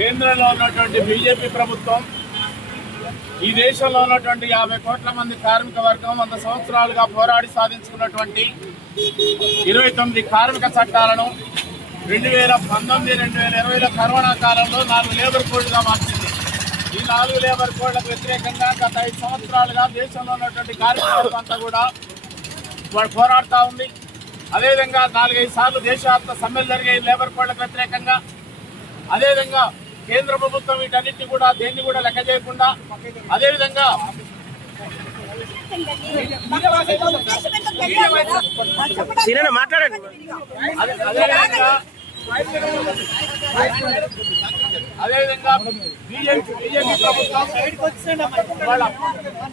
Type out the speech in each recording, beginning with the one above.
కేంద్రంలో ఉన్నటువంటి బీజేపీ ప్రభుత్వం ఈ దేశంలో ఉన్నటువంటి 50 కోట్ల మంది కార్మిక వర్గం 100 సంవత్సరాలుగా పోరాడి సాధించుకున్నటువంటి 29 కార్మిక చట్టాలను 2019-2020 కరోనా కాలంలో 4 లేబర్ కోడ్లుగా మార్చింది. ఈ 4 లేబర్ కోడ్లకు వ్యతిరేకంగా గత 5 సంవత్సరాలుగా దేశంలో ఉన్నటువంటి కార్మిక వర్గం అంతా కూడా పోరాడుతూ ఉంది. అదేవిధంగా 4-5 సార్లు దేశవ్యాప్త సమ్మెలు జరిగాయి లేబర్ కోడ్లకు వ్యతిరేకంగా. అదేవిధంగా కేంద్ర ప్రభుత్వం వీటన్నిటిని కూడా దేన్ని కూడా లెక్క చేయకుండా అదేవిధంగా అదేవిధంగా బీజేపీ ప్రభుత్వం వాళ్ళ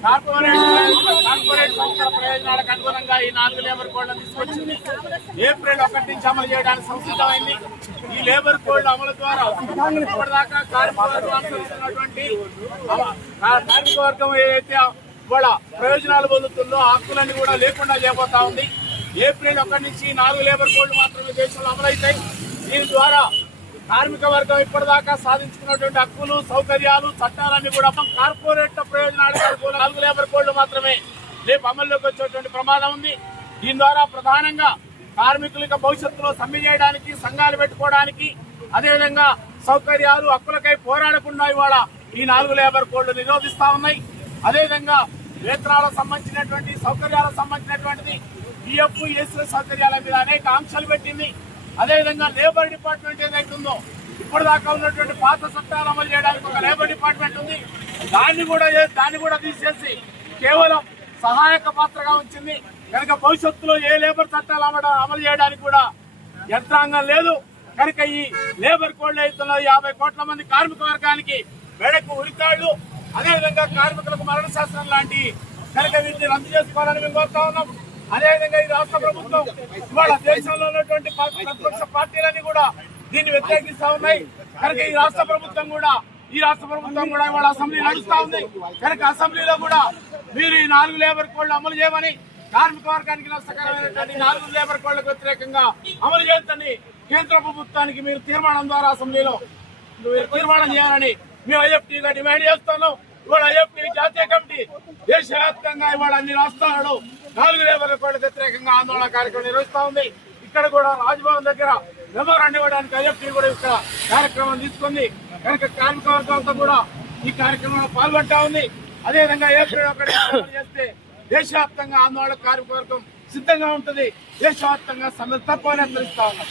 కార్పొరేట్ సంస్థల ప్రయోజనాలకు అనుగుణంగా ఈ 4 లేబర్ కోడ్లను తీసుకొచ్చింది. ఏప్రిల్ 1 నుంచి అమలు చేయడానికి సంసిద్ధమైంది. ఈ లేబర్ కోడ్ల అమలు ద్వారా ఇప్పటిదాకా కార్మిక వర్గం అనుసరిస్తున్నటువంటి కార్మిక వర్గం ఏదైతే వాళ్ళ ప్రయోజనాలు పొందుతుందో హక్కులన్నీ కూడా లేకుండా చేయబోతా ఉంది. ఏప్రిల్ 1 నుంచి 4 లేబర్ కోడ్లు మాత్రమే దేశంలో అమలవుతాయి. దీని ద్వారా కార్మిక వర్గం ఇప్పటిదాకా సాధించుకున్నటువంటి హక్కులు, సౌకర్యాలు, చట్టాలన్నీ కూడా కార్పొరేట్ ప్రయోజనాలకు 4 లేబర్ కోడ్లు మాత్రమే రేపు అమల్లోకి వచ్చేటువంటి ప్రమాదం ఉంది. దీని ద్వారా ప్రధానంగా కార్మికులకు భవిష్యత్తులో సమ్మె చేయడానికి, సంఘాలు పెట్టుకోవడానికి, అదేవిధంగా సౌకర్యాలు, హక్కులకై పోరాడకుండా ఇవాళ ఈ 4 లేబర్ కోడ్లు నిరోధిస్తా ఉన్నాయి. అదేవిధంగా వేతనాలకు సంబంధించినటువంటి సౌకర్యాలకు సంబంధించినటువంటిది పిఎఫ్, ఎస్ఎస్ సౌకర్యాల మీద అనేక ఆంక్షలు పెట్టింది. అదేవిధంగా లేబర్ డిపార్ట్మెంట్ ఏదైతుందో ఇప్పటిదాకా ఉన్నటువంటి పాత చట్టాలు అమలు చేయడానికి ఒక లేబర్ డిపార్ట్మెంట్ ఉంది. దాన్ని కూడా తీసేసి కేవలం సహాయక పాత్రగా ఉంచింది. కనుక భవిష్యత్తులో ఏ లేబర్ చట్టాలు అమలు చేయడానికి కూడా యంత్రాంగం లేదు. కనుక ఈ లేబర్ కోడ్లు అవుతున్న 50 కోట్ల మంది కార్మిక వర్గానికి మెడకు ఉరితాళ్లు, అదేవిధంగా కార్మికులకు మరణ శాస్త్రం లాంటి కనుక వీటిని రద్దు చేసుకోవాలని మేము కోరుతా ఉన్నాం. అదేవిధంగా ఈ రాష్ట్ర ప్రభుత్వం ఇవాళ దేశంలో ఉన్నటువంటి ప్రతిపక్ష పార్టీలన్నీ కూడా దీన్ని వ్యతిరేకిస్తా ఉన్నాయి. కనుక ఈ రాష్ట్ర ప్రభుత్వం కూడా ఇవాళ అసెంబ్లీ నడుస్తా ఉంది. కనుక అసెంబ్లీలో కూడా మీరు ఈ 4 లేబర్ కోడ్లు అమలు చేయమని, కార్మిక వర్గానికి నష్టకరమైనటువంటి 4 లేబర్ కోడ్లకు వ్యతిరేకంగా అమలు చేయాలని కేంద్ర ప్రభుత్వానికి మీరు తీర్మానం ద్వారా అసెంబ్లీలో తీర్మానం చేయాలని మేము ఐఎఫ్టీగా డిమాండ్ చేస్తున్నాం. ఇవాళ ఐఎఫ్టీ జాతీయ కమిటీ దేశవ్యాప్తంగా ఇవాళ అన్ని రాష్ట్రాలలో 4 లేబర్ కోడ్లకు వ్యతిరేకంగా ఆందోళన కార్యక్రమం నిర్వహిస్తా ఉంది. ఇక్కడ కూడా రాజ్భవన్ దగ్గర మెమోరాండం ఇవ్వడానికి ఐఎఫ్టీ కూడా ఇక్కడ కార్యక్రమం తీసుకుంది. కనుక కార్మిక వర్గంతో కూడా ఈ కార్యక్రమంలో పాల్గొంటా ఉంది. అదేవిధంగా ఏప్రిల్ 1 చేస్తే దేశవ్యాప్తంగా ఆందోళన కార్మిక వర్గం సిద్ధంగా ఉంటుంది. దేశవ్యాప్తంగా సమ్మె తప్పని హెచ్చరిస్తా ఉన్నాం.